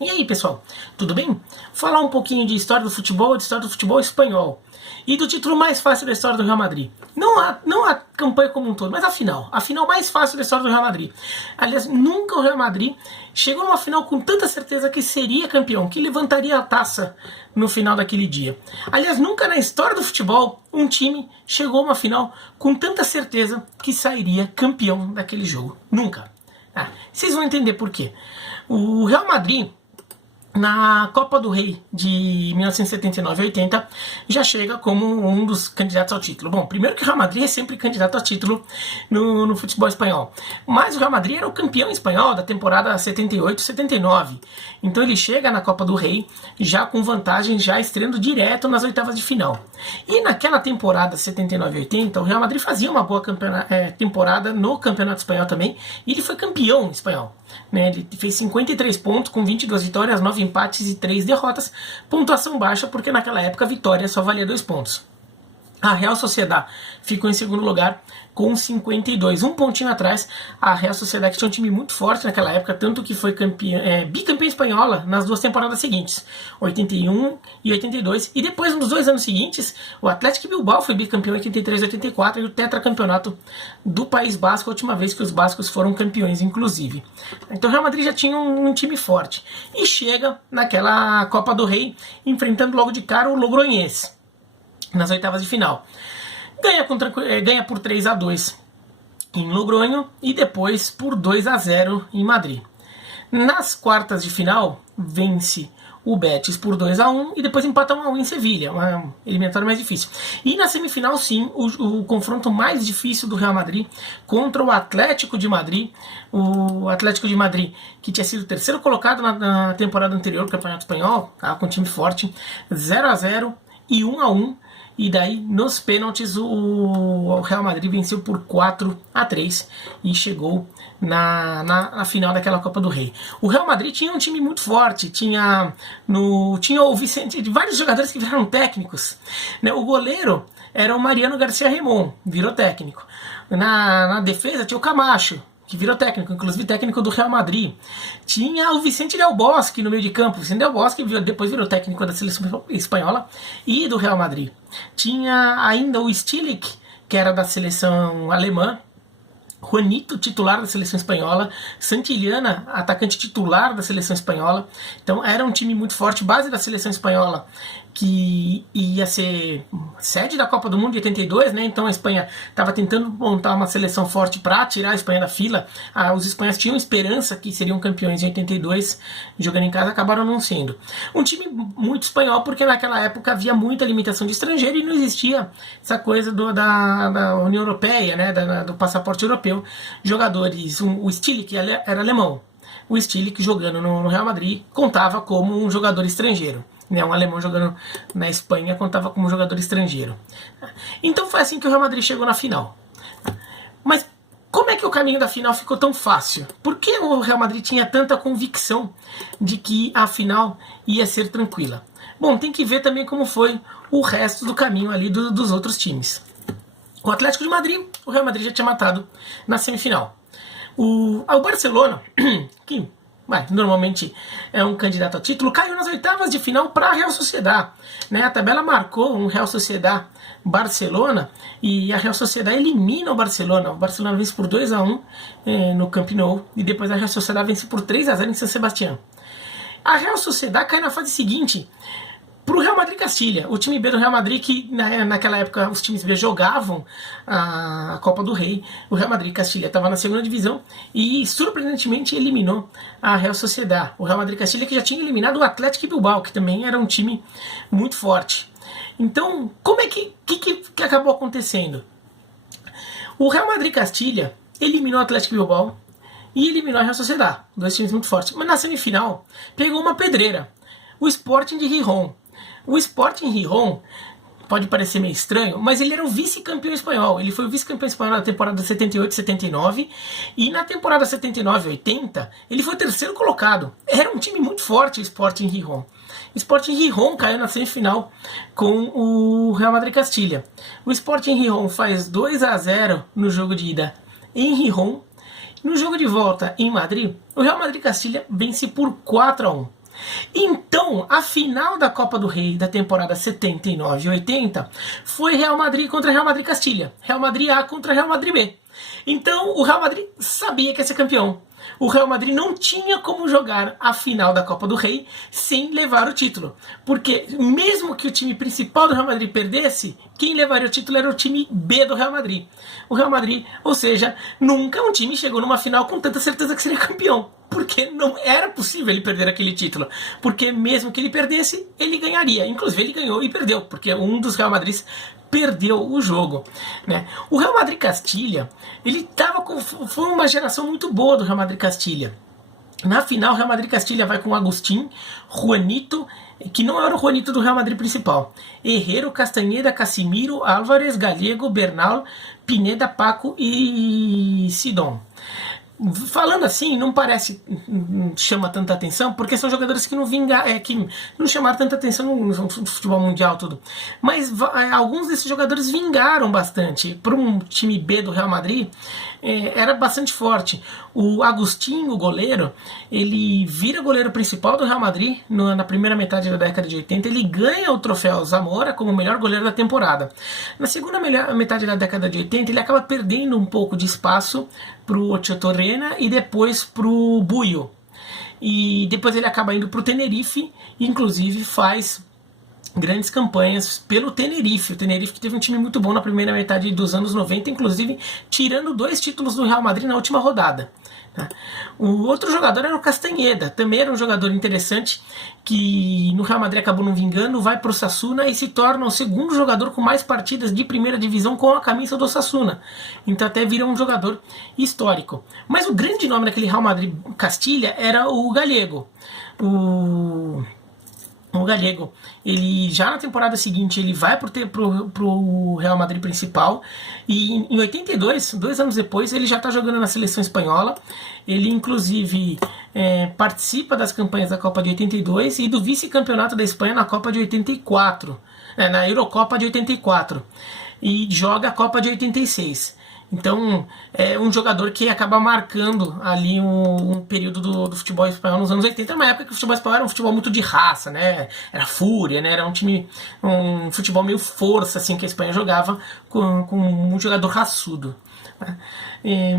E aí, pessoal, tudo bem? Falar um pouquinho de história do futebol espanhol e do título mais fácil da história do Real Madrid. Não a campanha como um todo, mas a final mais fácil da história do Real Madrid. Aliás, nunca o Real Madrid chegou numa final com tanta certeza que seria campeão, que levantaria a taça no final daquele dia. Aliás, nunca na história do futebol um time chegou a uma final com tanta certeza que sairia campeão daquele jogo. Nunca. Vocês vão entender por quê. O Real Madrid, na Copa do Rei de 1979 e 80, já chega como um dos candidatos ao título. Bom, primeiro que o Real Madrid é sempre candidato ao título no futebol espanhol. Mas o Real Madrid era o campeão espanhol da temporada 78-79. Então ele chega na Copa do Rei já com vantagem, já estreando direto nas oitavas de final. E naquela temporada 79 e 80, o Real Madrid fazia uma boa temporada no Campeonato Espanhol também, e ele foi campeão espanhol. Ele fez 53 pontos com 22 vitórias, 9 empates e 3 derrotas. Pontuação baixa porque naquela época a vitória só valia 2 pontos. A Real Sociedad ficou em segundo lugar com 52, um pontinho atrás. A Real Sociedad, que tinha um time muito forte naquela época, tanto que foi bicampeã espanhola nas duas temporadas seguintes, 81 e 82. E depois, nos 2 anos seguintes, o Athletic Bilbao foi bicampeão em 83 e 84 e o tetracampeonato do País Basco, a última vez que os bascos foram campeões, inclusive. Então o Real Madrid já tinha um time forte. E chega naquela Copa do Rei, enfrentando logo de cara o Logroñés nas oitavas de final. Ganha por 3-2 em Logronho e depois por 2-0 em Madrid. Nas quartas de final, vence o Betis por 2-1 e depois empata 1-1 em Sevilha, uma eliminatória mais difícil. E na semifinal, sim, o confronto mais difícil do Real Madrid contra o Atlético de Madrid. O Atlético de Madrid, que tinha sido o terceiro colocado na temporada anterior do Campeonato Espanhol, com um time forte, 0-0 e 1-1. E daí, nos pênaltis, o Real Madrid venceu por 4-3 e chegou na final daquela Copa do Rei. O Real Madrid tinha um time muito forte, tinha o Vicente, vários jogadores que viraram técnicos. O goleiro era o Mariano García Remón, virou técnico. Na defesa tinha o Camacho, que virou técnico, inclusive técnico do Real Madrid. Tinha o Vicente Del Bosque no meio de campo. O Vicente Del Bosque depois virou técnico da seleção espanhola e do Real Madrid. Tinha ainda o Stilich, que era da seleção alemã. Juanito, titular da seleção espanhola. Santillana, atacante titular da seleção espanhola. Então era um time muito forte, base da seleção espanhola, que ia ser sede da Copa do Mundo de 82, Então a Espanha estava tentando montar uma seleção forte para tirar a Espanha da fila. Os espanhóis tinham esperança que seriam campeões em 82, jogando em casa, acabaram não sendo. Um time muito espanhol, porque naquela época havia muita limitação de estrangeiro e não existia essa coisa da União Europeia, do passaporte europeu. Jogadores, o Stilich era alemão. O Stilich, jogando no Real Madrid, contava como um jogador estrangeiro. Um alemão jogando na Espanha contava como jogador estrangeiro. Então foi assim que o Real Madrid chegou na final. Mas como é que o caminho da final ficou tão fácil? Por que o Real Madrid tinha tanta convicção de que a final ia ser tranquila? Bom, tem que ver também como foi o resto do caminho ali dos outros times. O Atlético de Madrid, o Real Madrid já tinha matado na semifinal. O Barcelona, que normalmente é um candidato ao título, caiu nas oitavas de final para a Real Sociedad. A tabela marcou um Real Sociedad Barcelona e a Real Sociedad elimina o Barcelona. O Barcelona vence por 2-1 no Camp Nou e depois a Real Sociedad vence por 3-0 em San Sebastián. A Real Sociedad cai na fase seguinte para o Real Madrid Castilha, o time B do Real Madrid, que naquela época os times B jogavam a Copa do Rei. O Real Madrid Castilha estava na segunda divisão e surpreendentemente eliminou a Real Sociedad. O Real Madrid Castilha, que já tinha eliminado o Athletic Bilbao, que também era um time muito forte. Então, como é que acabou acontecendo? O Real Madrid Castilha eliminou o Athletic Bilbao e eliminou a Real Sociedad, dois times muito fortes. Mas na semifinal pegou uma pedreira, o Sporting de Gijón. O Sporting Gijón pode parecer meio estranho, mas ele era o vice-campeão espanhol. Ele foi o vice-campeão espanhol na temporada 78-79 e na temporada 79-80 ele foi o terceiro colocado. Era um time muito forte, o Sporting Gijón. O Sporting Gijón caiu na semifinal com o Real Madrid Castilha. O Sporting Gijón faz 2-0 no jogo de ida em Gijón. No jogo de volta em Madrid, o Real Madrid Castilha vence por 4-1. Então, a final da Copa do Rei da temporada 79 e 80 foi Real Madrid contra Real Madrid Castilha. Real Madrid A contra Real Madrid B. Então, o Real Madrid sabia que ia ser campeão. O Real Madrid não tinha como jogar a final da Copa do Rei sem levar o título. Porque mesmo que o time principal do Real Madrid perdesse, quem levaria o título era o time B do Real Madrid. O Real Madrid, ou seja, nunca um time chegou numa final com tanta certeza que seria campeão. Porque não era possível ele perder aquele título. Porque mesmo que ele perdesse, ele ganharia. Inclusive ele ganhou e perdeu, porque um dos Real Madrids perdeu o jogo, né? O Real Madrid Castilha, foi uma geração muito boa do Real Madrid Castilha. Na final, o Real Madrid Castilha vai com Agustín, Juanito, que não era o Juanito do Real Madrid principal, Herrero, Castanheda, Casimiro, Álvarez, Gallego, Bernal, Pineda, Paco e Sidon. Falando assim, não parece chama tanta atenção, porque são jogadores que não que não chamaram tanta atenção no futebol mundial tudo. Mas alguns desses jogadores vingaram bastante. Para um time B do Real Madrid, era bastante forte. O Agustín, o goleiro, ele vira goleiro principal do Real Madrid na primeira metade da década de 80. Ele ganha o troféu Zamora como o melhor goleiro da temporada. Na segunda metade da década de 80, ele acaba perdendo um pouco de espaço para o Ocho Torrena e depois para o Buio. E depois ele acaba indo para o Tenerife, e inclusive faz grandes campanhas pelo Tenerife. O Tenerife que teve um time muito bom na primeira metade dos anos 90, inclusive tirando 2 títulos do Real Madrid na última rodada. O outro jogador era o Castanheda, também era um jogador interessante, que no Real Madrid acabou não vingando, vai para o Osasuna e se torna o segundo jogador com mais partidas de primeira divisão com a camisa do Osasuna. Então até vira um jogador histórico. Mas o grande nome daquele Real Madrid Castilha era o Gallego. O Gallego, ele já na temporada seguinte ele vai pro Real Madrid principal, e em 82, 2 anos depois, ele já está jogando na seleção espanhola. Ele inclusive participa das campanhas da Copa de 82 e do vice-campeonato da Espanha na Copa de 84, na Eurocopa de 84, e joga a Copa de 86. Então, é um jogador que acaba marcando ali um período do futebol espanhol nos anos 80, uma época que o futebol espanhol era um futebol muito de raça, né? Era fúria, né? Era um futebol meio força, assim, que a Espanha jogava com um jogador raçudo.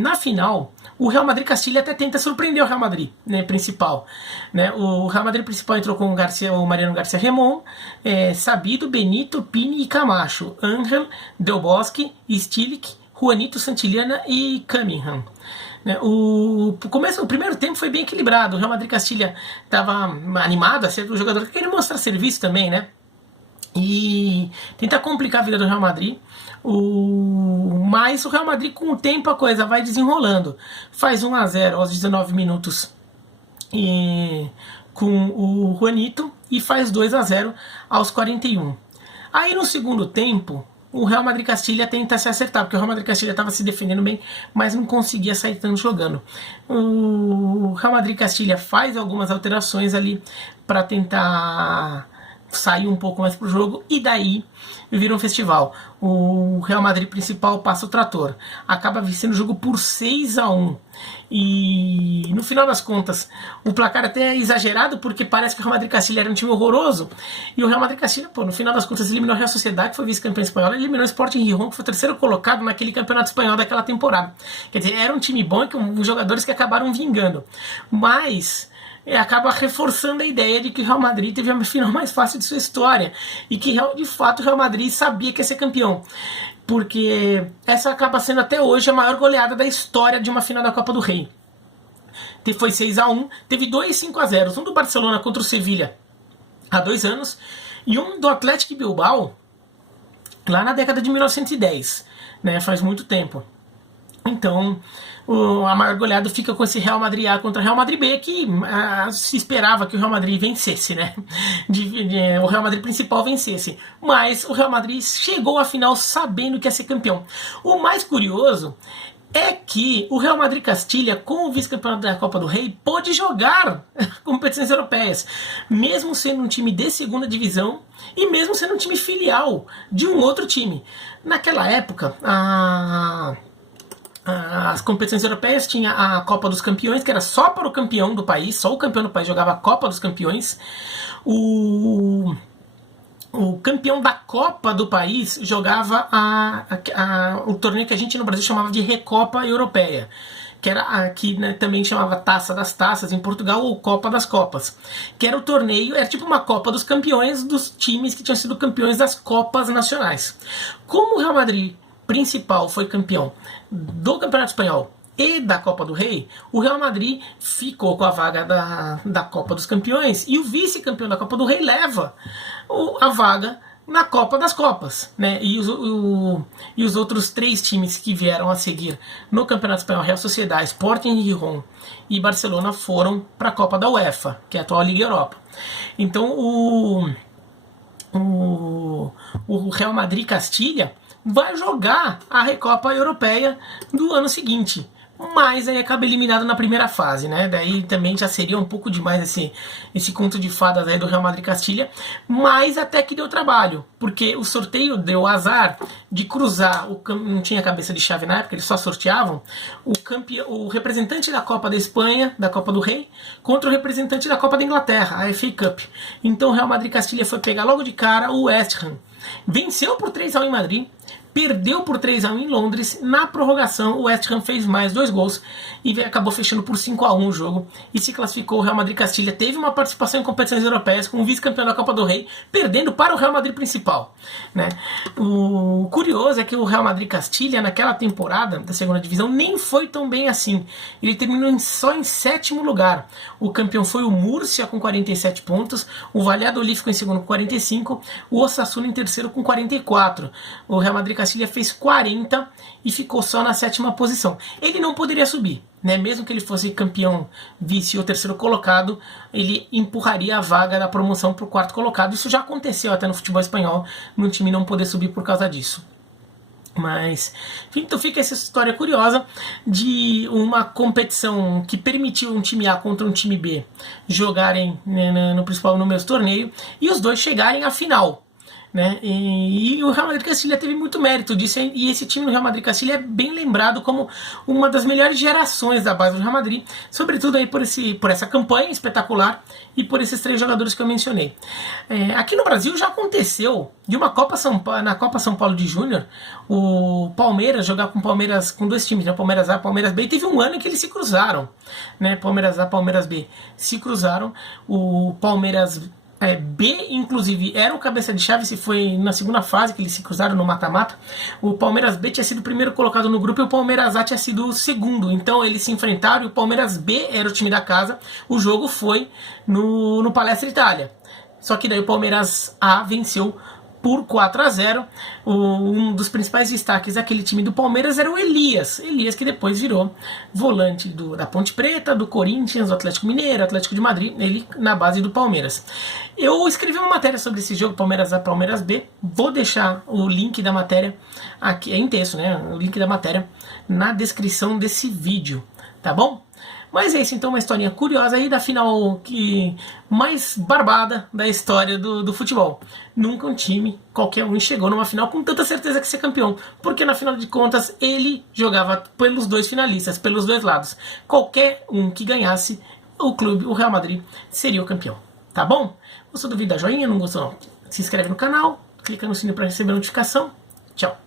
Na final, o Real Madrid Castilha até tenta surpreender o Real Madrid, né, principal. Né? O Real Madrid principal entrou com o Mariano García Remón, Sabido, Benito, Pini e Camacho, Ángel, Del Bosque, Stilic, Juanito, Santillana e Cunningham. O primeiro tempo foi bem equilibrado. O Real Madrid Castilha estava animado a ser o jogador que queria mostrar serviço também, né? E tentar complicar a vida do Real Madrid. Mas o Real Madrid, com o tempo, a coisa vai desenrolando. Faz 1-0 aos 19 minutos com o Juanito e faz 2-0 aos 41. Aí no segundo tempo, o Real Madrid Castilha tenta se acertar, porque o Real Madrid Castilha estava se defendendo bem, mas não conseguia sair tanto jogando. O Real Madrid Castilha faz algumas alterações ali para tentar sair um pouco mais pro jogo, e daí vira um festival. O Real Madrid principal passa o trator, acaba vencendo o jogo por 6-1, e no final das contas o placar até é exagerado, porque parece que o Real Madrid Castilha era um time horroroso, e o Real Madrid Castilha, no final das contas, eliminou a Real Sociedade, que foi vice-campeão espanhol, e eliminou o Sporting Gijón, que foi o terceiro colocado naquele campeonato espanhol daquela temporada. Quer dizer, era um time bom e com jogadores que acabaram vingando, mas acaba reforçando a ideia de que o Real Madrid teve a final mais fácil de sua história, e que de fato o Real Madrid sabia que ia ser campeão, porque essa acaba sendo até hoje a maior goleada da história de uma final da Copa do Rei. Foi 6-1, teve 2 5-0, um do Barcelona contra o Sevilla há 2 anos, e um do Atlético Bilbao lá na década de 1910, né, faz muito tempo. Então, a maior goleada fica com esse Real Madrid A contra Real Madrid B, que se esperava que o Real Madrid vencesse, né? O Real Madrid principal vencesse. Mas o Real Madrid chegou à final sabendo que ia ser campeão. O mais curioso é que o Real Madrid Castilha, com o vice-campeonato da Copa do Rei, pôde jogar competições europeias, mesmo sendo um time de segunda divisão e mesmo sendo um time filial de um outro time. Naquela época, as competições europeias, tinha a Copa dos Campeões, que era só para o campeão do país, só o campeão do país jogava a Copa dos Campeões. O campeão da Copa do país jogava o torneio que a gente no Brasil chamava de Recopa Europeia, que era aqui, né, também chamava Taça das Taças em Portugal, ou Copa das Copas, que era o torneio, era tipo uma Copa dos Campeões dos times que tinham sido campeões das Copas Nacionais. Como o Real Madrid principal foi campeão do Campeonato Espanhol e da Copa do Rei, o Real Madrid ficou com a vaga da Copa dos Campeões, e o vice-campeão da Copa do Rei leva a vaga na Copa das Copas, né? E os outros 3 times que vieram a seguir no Campeonato Espanhol, Real Sociedad, Sporting Gijón e Barcelona, foram para a Copa da UEFA, que é a atual Liga Europa. Então o Real Madrid Castilha vai jogar a Recopa Europeia do ano seguinte, mas aí acaba eliminado na primeira fase, né? Daí também já seria um pouco demais esse conto de fadas aí do Real Madrid Castilha, mas até que deu trabalho, porque o sorteio deu azar de cruzar, não tinha cabeça de chave na época, eles só sorteavam o representante da Copa da Espanha, da Copa do Rei, contra o representante da Copa da Inglaterra, a FA Cup. Então o Real Madrid Castilha foi pegar logo de cara o West Ham, venceu por 3-1 em Madrid, perdeu por 3-1 em Londres. Na prorrogação, o West Ham fez mais 2 gols e acabou fechando por 5-1 o jogo e se classificou. O Real Madrid Castilha teve uma participação em competições europeias com o vice-campeão da Copa do Rei, perdendo para o Real Madrid principal, né? O curioso é que o Real Madrid Castilha, naquela temporada da segunda divisão, nem foi tão bem assim. Ele terminou só em 7º lugar. O campeão foi o Múrcia com 47 pontos, o Valladolid ficou em segundo com 45, o Osasuna em terceiro com 44. O Real Madrid Castilha fez 40 e ficou só na 7ª posição. Ele não poderia subir, né? Mesmo que ele fosse campeão, vice ou terceiro colocado, ele empurraria a vaga da promoção para o 4º colocado. Isso já aconteceu até no futebol espanhol, no time não poder subir por causa disso. Mas, enfim, então fica essa história curiosa de uma competição que permitiu um time A contra um time B jogarem, né, no principal número do torneio, e os dois chegarem à final, né? E o Real Madrid Castilha teve muito mérito disso, e esse time do Real Madrid Castilha é bem lembrado como uma das melhores gerações da base do Real Madrid, sobretudo aí por essa campanha espetacular e por esses 3 jogadores que eu mencionei. Aqui no Brasil já aconteceu de na Copa São Paulo de Júnior, o Palmeiras jogar com Palmeiras, com 2 times, né? Palmeiras A, Palmeiras B, e teve um ano em que eles se cruzaram, né? Palmeiras A, Palmeiras B se cruzaram. O Palmeiras B, inclusive, era o cabeça de chave, se foi na segunda fase que eles se cruzaram no mata-mata. O Palmeiras B tinha sido o primeiro colocado no grupo e o Palmeiras A tinha sido o segundo. Então eles se enfrentaram e o Palmeiras B era o time da casa. O jogo foi no Palestra Itália. Só que daí o Palmeiras A venceu por 4-0. Um dos principais destaques daquele time do Palmeiras era o Elias, que depois virou volante da Ponte Preta, do Corinthians, do Atlético Mineiro, Atlético de Madrid, ele na base do Palmeiras. Eu escrevi uma matéria sobre esse jogo, Palmeiras A, Palmeiras B, vou deixar o link da matéria aqui, é em texto, né? O link da matéria na descrição desse vídeo, tá bom? Mas é isso, então, uma historinha curiosa aí da final mais barbada da história do futebol. Nunca um time, qualquer um, chegou numa final com tanta certeza que ser campeão, porque na final de contas ele jogava pelos 2 finalistas, pelos 2 lados. Qualquer um que ganhasse, o Real Madrid, seria o campeão. Tá bom? Gostou do vídeo? Dá joinha, não gostou não? Se inscreve no canal, clica no sininho para receber notificação. Tchau!